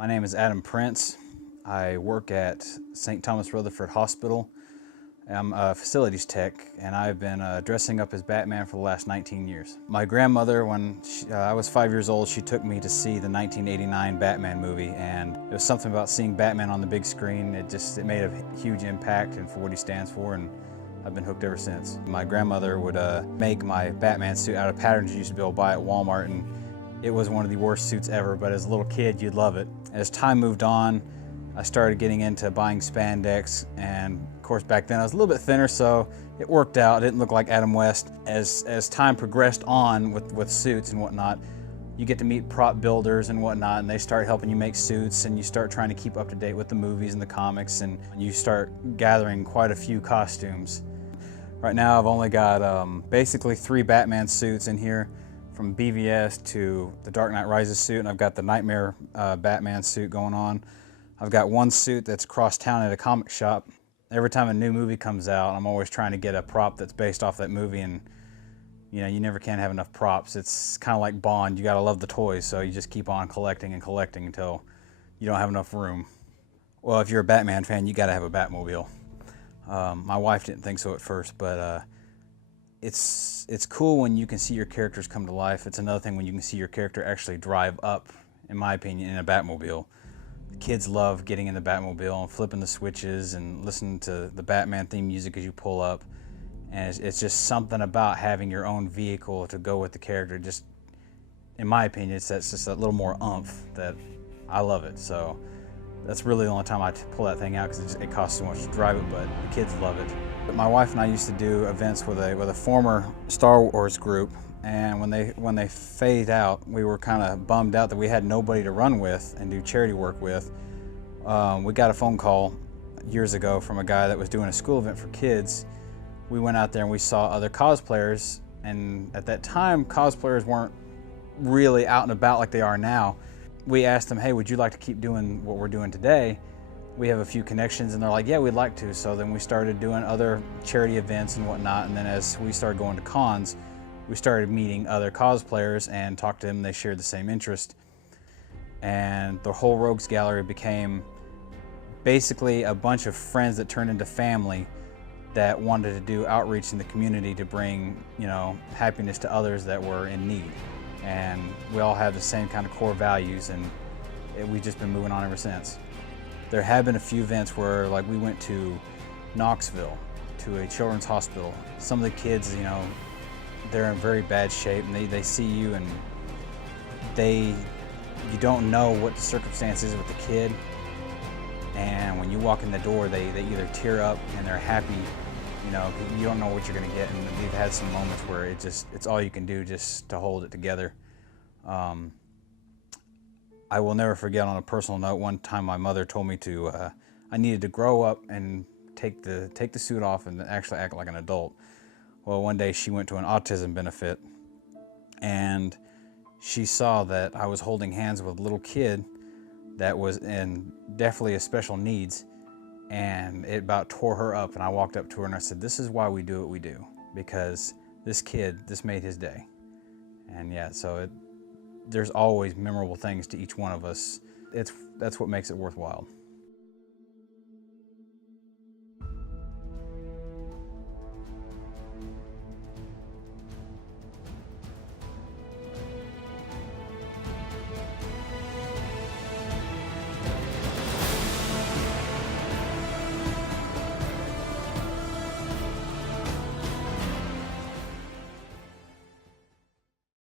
My name is Adam Prince. I work at St. Thomas Rutherford Hospital. I'm a facilities tech, and I've been dressing up as Batman for the last 19 years. My grandmother, when I was 5 years old, she took me to see the 1989 Batman movie, and it was something about seeing Batman on the big screen. It made a huge impact and for what he stands for, and I've been hooked ever since. My grandmother would make my Batman suit out of patterns you used to be able to buy at Walmart, and it was one of the worst suits ever, but as a little kid, you'd love it. As time moved on, I started getting into buying spandex, and of course back then I was a little bit thinner, so it worked out. It didn't look like Adam West. As time progressed on with suits and whatnot, you get to meet prop builders and whatnot, and they start helping you make suits, and you start trying to keep up to date with the movies and the comics, and you start gathering quite a few costumes. Right now I've only got basically 3 Batman suits in here, from BVS to the Dark Knight Rises suit, and I've got the Nightmare Batman suit going on. I've got one suit that's across town at a comic shop. Every time a new movie comes out, I'm always trying to get a prop that's based off that movie, and you know, you never can have enough props. It's kind of like Bond. You gotta love the toys, so you just keep on collecting and collecting until you don't have enough room. Well, if you're a Batman fan, you gotta have a Batmobile. My wife didn't think so at first, but it's cool when you can see your characters come to life. It's another thing when you can see your character actually drive up, in my opinion, in a Batmobile. The kids love getting in the Batmobile and flipping the switches and listening to the Batman theme music as you pull up. And it's just something about having your own vehicle to go with the character. Just, in my opinion, it's just that little more oomph that I love it. So that's really the only time I pull that thing out, because it costs so much to drive it, but the kids love it. But my wife and I used to do events with a former Star Wars group, and when they faded out, we were kind of bummed out that we had nobody to run with and do charity work with. We got a phone call years ago from a guy that was doing a school event for kids. We went out there and we saw other cosplayers, and at that time cosplayers weren't really out and about like they are now. We asked them, hey, would you like to keep doing what we're doing today? We have a few connections, and they're like, yeah, we'd like to. So then we started doing other charity events and whatnot, and then as we started going to cons, we started meeting other cosplayers and talked to them. They shared the same interest, and the whole Rogues Gallery became basically a bunch of friends that turned into family that wanted to do outreach in the community to bring, you know, happiness to others that were in need. And we all have the same kind of core values, and we've just been moving on ever since. There have been a few events where, like, we went to Knoxville, to a children's hospital. Some of the kids, you know, they're in very bad shape, and they see you, and you don't know what the circumstance is with the kid. And when you walk in the door, they either tear up and they're happy, you know, 'cause you don't know what you're gonna get. And we've had some moments where it's all you can do just to hold it together. I will never forget, on a personal note, one time my mother told me I needed to grow up and take the suit off and actually act like an adult. Well, one day she went to an autism benefit, and she saw that I was holding hands with a little kid that was in definitely a special needs, and it about tore her up. And I walked up to her and I said, this is why we do what we do, because this kid, this made his day. And yeah, so there's always memorable things to each one of us. That's what makes it worthwhile.